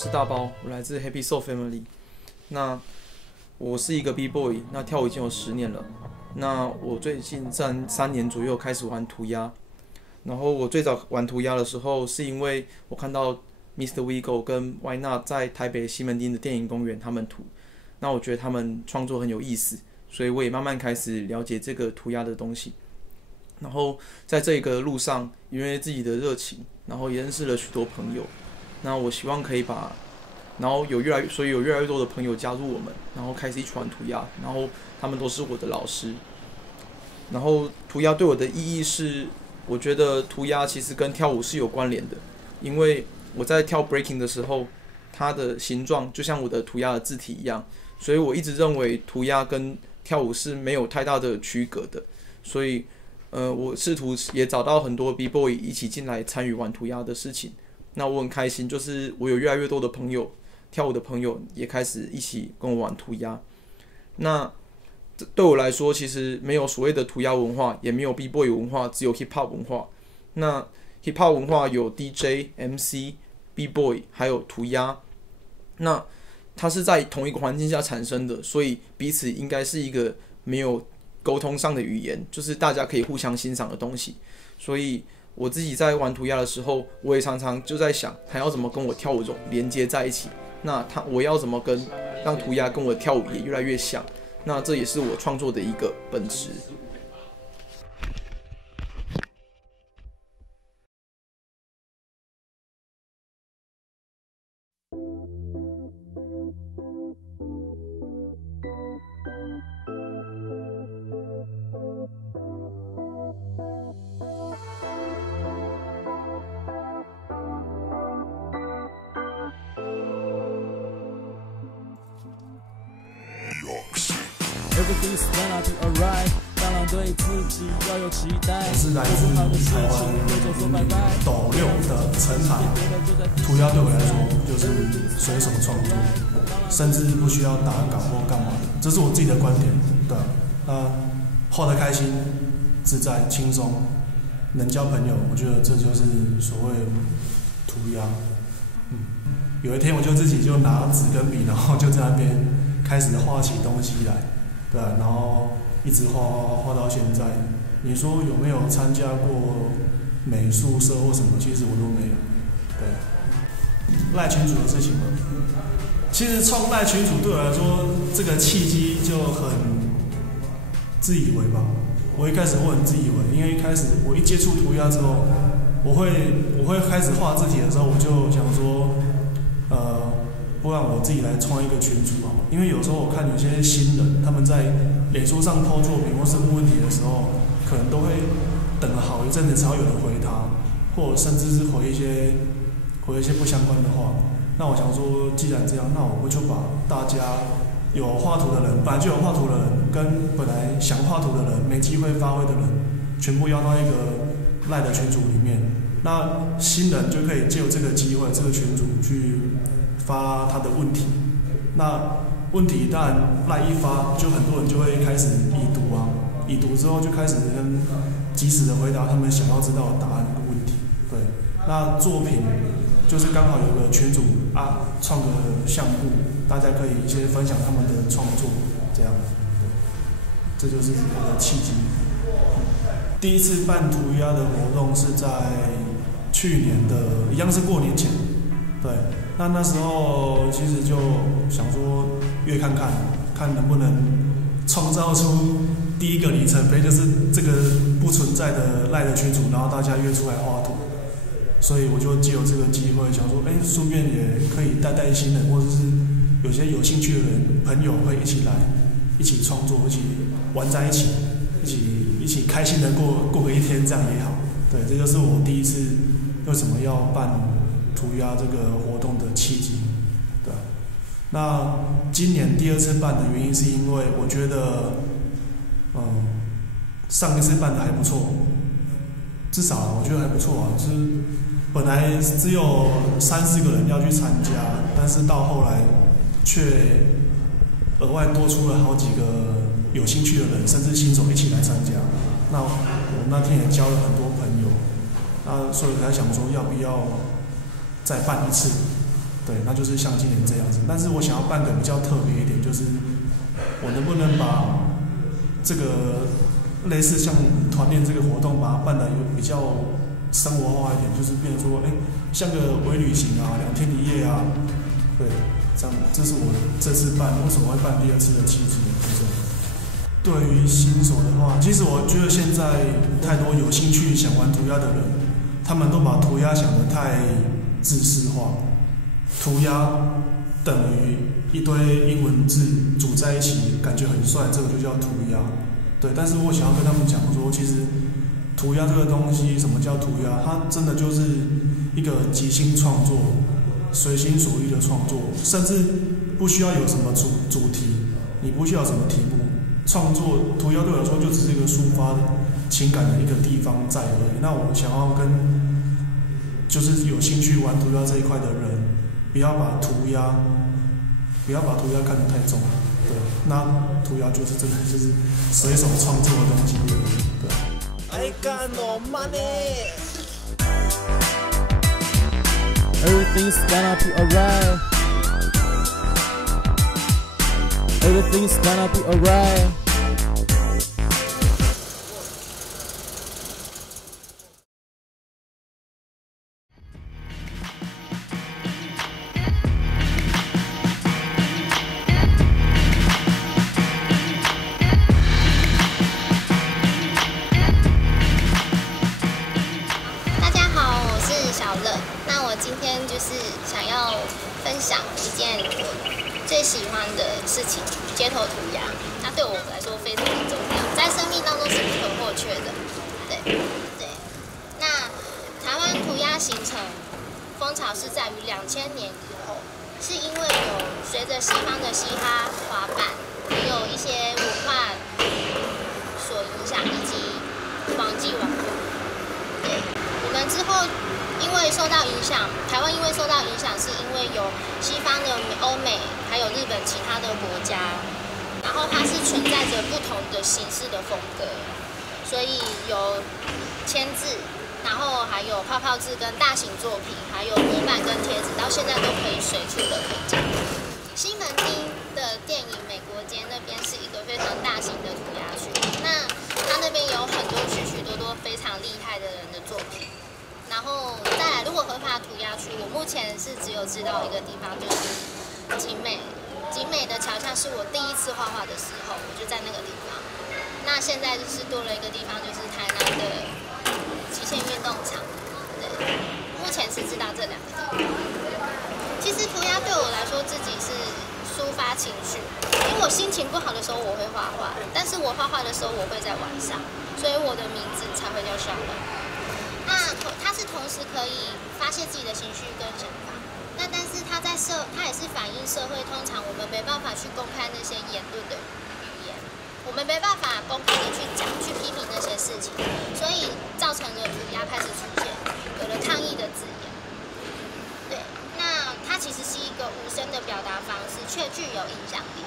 是大包，我来自 Happy Soul Family。那我是一个 B-boy， 那跳舞已经有10年了。那我最近在3年左右开始玩涂鸦。然后我最早玩涂鸦的时候，是因为我看到 Mr. Wigo 跟 Why Not 在台北西门町的电影公园他们涂，那我觉得他们创作很有意思，所以我也慢慢开始了解这个涂鸦的东西。然后在这个路上，因为自己的热情，然后也认识了许多朋友。那我希望可以然后所以有越来越多的朋友加入我们，然后开始一起玩涂鸦，然后他们都是我的老师。然后涂鸦对我的意义是，我觉得涂鸦其实跟跳舞是有关联的，因为我在跳 breaking 的时候，它的形状就像我的涂鸦的字体一样，所以我一直认为涂鸦跟跳舞是没有太大的区隔的。所以我试图也找到很多 B-boy 一起进来参与玩涂鸦的事情。那我很开心，就是我有越来越多的朋友，跳舞的朋友也开始一起跟我玩涂鸦。那对我来说，其实没有所谓的涂鸦文化，也没有 B-boy 文化，只有 Hip Hop 文化。那 Hip Hop 文化有 DJ、MC、B-boy 还有涂鸦。那它是在同一个环境下产生的，所以彼此应该是一个没有沟通上的语言，就是大家可以互相欣赏的东西。所以我自己在玩涂鸦的时候，我也常常就在想，他要怎么跟我跳舞连接在一起？那我要怎么让涂鸦跟我的跳舞也越来越像？那这也是我创作的一个本质。Everything's gonna be alright， 当然对自己要有期待。我是来自台湾斗六的陈海，涂鸦对我来说就是随手创作，甚至不需要打稿或干嘛的，这是我自己的观点。对，画得开心、自在、轻松，能交朋友，我觉得这就是所谓涂鸦。有一天我就自己就拿纸跟笔，然后就在那边开始画起东西来。对，然后一直画到现在。你说有没有参加过美术社或什么？其实我都没有。对，赖群主的事情嘛，其实创赖群主对我来说，这个契机就很自以为吧。我一开始会很自以为，因为一开始我一接触涂鸦之后，我会开始画字体的时候，我就想说，不然我自己来创一个群组好了，因为有时候我看有些新人他们在脸书上 po 作品或是问问题的时候，可能都会等了好一阵子才会有人回他，或者甚至是回一些不相关的话。那我想说，既然这样，那我就把大家有画图的人，本来就有画图的人，跟本来想画图的人没机会发挥的人，全部邀到一个赖的群组里面。那新人就可以借由这个机会，这个群组去发他的问题，那问题当然赖一发，就很多人就会开始已读啊，已读之后就开始及时的回答他们想要知道的答案的问题。对，那作品就是刚好有个群组创个项目，大家可以一些分享他们的创作，这样。对，这就是我的契机。第一次办涂鸦的活动是在去年的，一样是过年前。对。那时候其实就想说约看能不能创造出第一个里程碑，就是这个不存在的赖的群组，然后大家约出来画图。所以我就借由这个机会想说，顺便也可以带新人，或者是有些有兴趣的人朋友会一起来，一起创作，一起玩在一起，一起开心的过个一天，这样也好。对，这就是我第一次为什么要办涂鸦这个活动的契机。对，那今年第2次办的原因是因为我觉得，上一次办的还不错，至少我觉得还不错啊。就是本来只有3-4个人要去参加，但是到后来却额外多出了好几个有兴趣的人，甚至新手一起来参加。那我那天也交了很多朋友，那所以才想说要不要再办一次。对，那就是像今年这样子。但是我想要办个比较特别一点，就是我能不能把这个类似像团练这个活动，把它办得有比较生活化一点，就是变成说，像个微旅行啊，2天1夜啊，对，这样，这是我这次为什么会办第2次的契机，就是对于新手的话，其实我觉得现在太多有兴趣想玩涂鸦的人，他们都把涂鸦想得太自私化，涂鸦等于一堆英文字组在一起，感觉很帅，这个就叫涂鸦。对，但是我想要跟他们讲说，其实涂鸦这个东西，什么叫涂鸦？它真的就是一个即兴创作，随心所欲的创作，甚至不需要有什么主题，你不需要什么题目。创作涂鸦对我来说就只是一个抒发情感的一个地方在而已。那我想要跟就是有兴趣玩涂鸦这一块的人，不要把涂鸦看得太重。对，那涂鸦就是真的就是随手创作的东西。对。I got no money. Everything's gonna be alright. Everything's gonna be alright. 大家好，我是小乐。那我今天就是想要分享一件我最喜欢的事情——街头涂鸦。它对我来说非常的重要，在生命当中是不可或缺的。对。那台湾涂鸦形成风潮是在于2000年以后，是因为有随着西方的嘻哈、滑板，还有一些文化所影响，以及网际网络。对，我们之后因为受到影响，台湾因为受到影响，是因为有西方的欧美，还有日本其他的国家，然后它是存在着不同的形式的风格，所以有签字，然后还有泡泡字跟大型作品，还有模板跟贴纸，到现在都可以随处的可见。西门町的电影《美国街》那边是一个非常大型的涂鸦区，那它那边有很多许许多多非常厉害的人的作品。然后再来，如果合法涂鸦区，我目前是只有知道一个地方，就是景美。景美的桥下是我第一次画画的时候，我就在那个地方。那现在就是多了一个地方，就是台南的极限运动场。对，目前是知道这2个地方。其实涂鸦对我来说，自己是抒发情绪。因为我心情不好的时候，我会画画，但是我画画的时候，我会在晚上，所以我的名字才会叫小乐。那它是同时可以发泄自己的情绪跟想法，但是它也是反映社会，通常我们没办法去公开那些言论的语言，我们没办法公开的去讲、去批评那些事情，所以造成了涂鸦开始出现，有了抗议的字眼。对，那它其实是一个无声的表达方式，却具有影响力。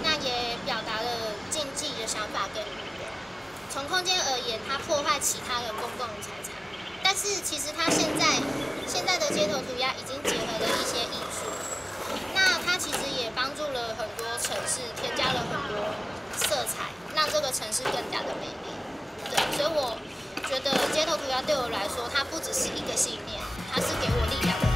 那也表达了禁忌的想法跟语言。从空间而言，它破坏其他的公共财产，但是其实它现在的街头涂鸦已经结合了一些艺术，那它其实也帮助了很多城市，添加了很多色彩，让这个城市更加的美丽。对，所以我觉得街头涂鸦对我来说，它不只是一个信念，它是给我力量的。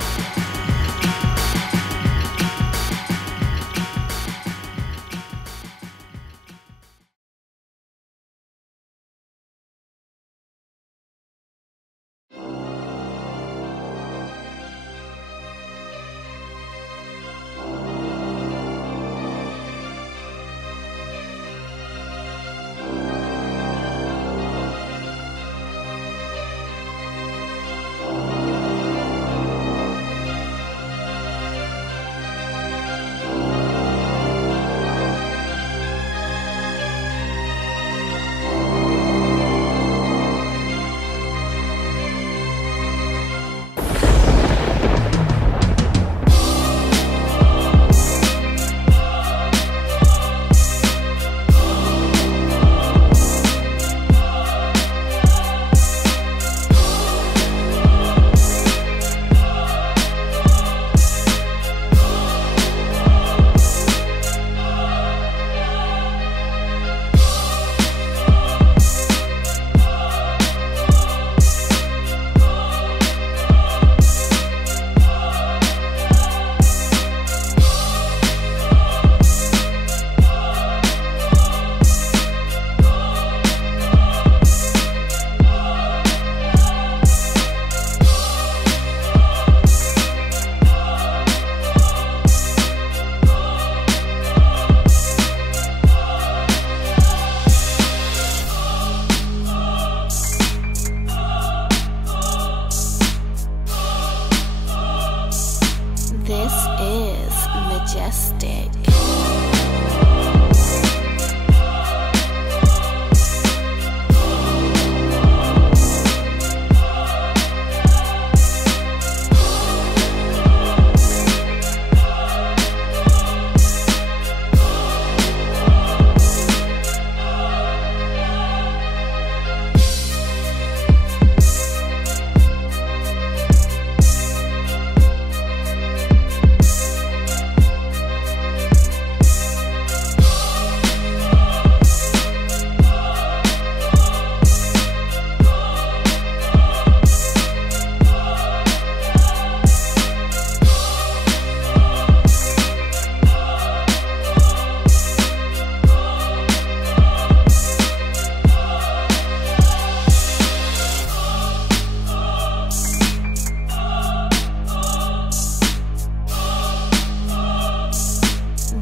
This is Majestic.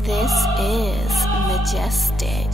This is Majestic.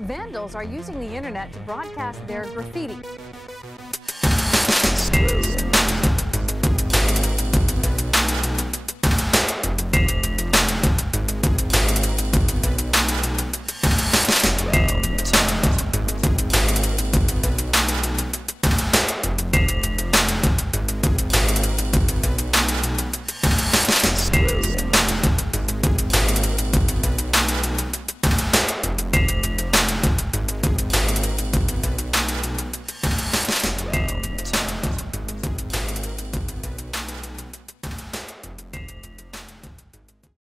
Vandals are using the internet to broadcast their graffiti.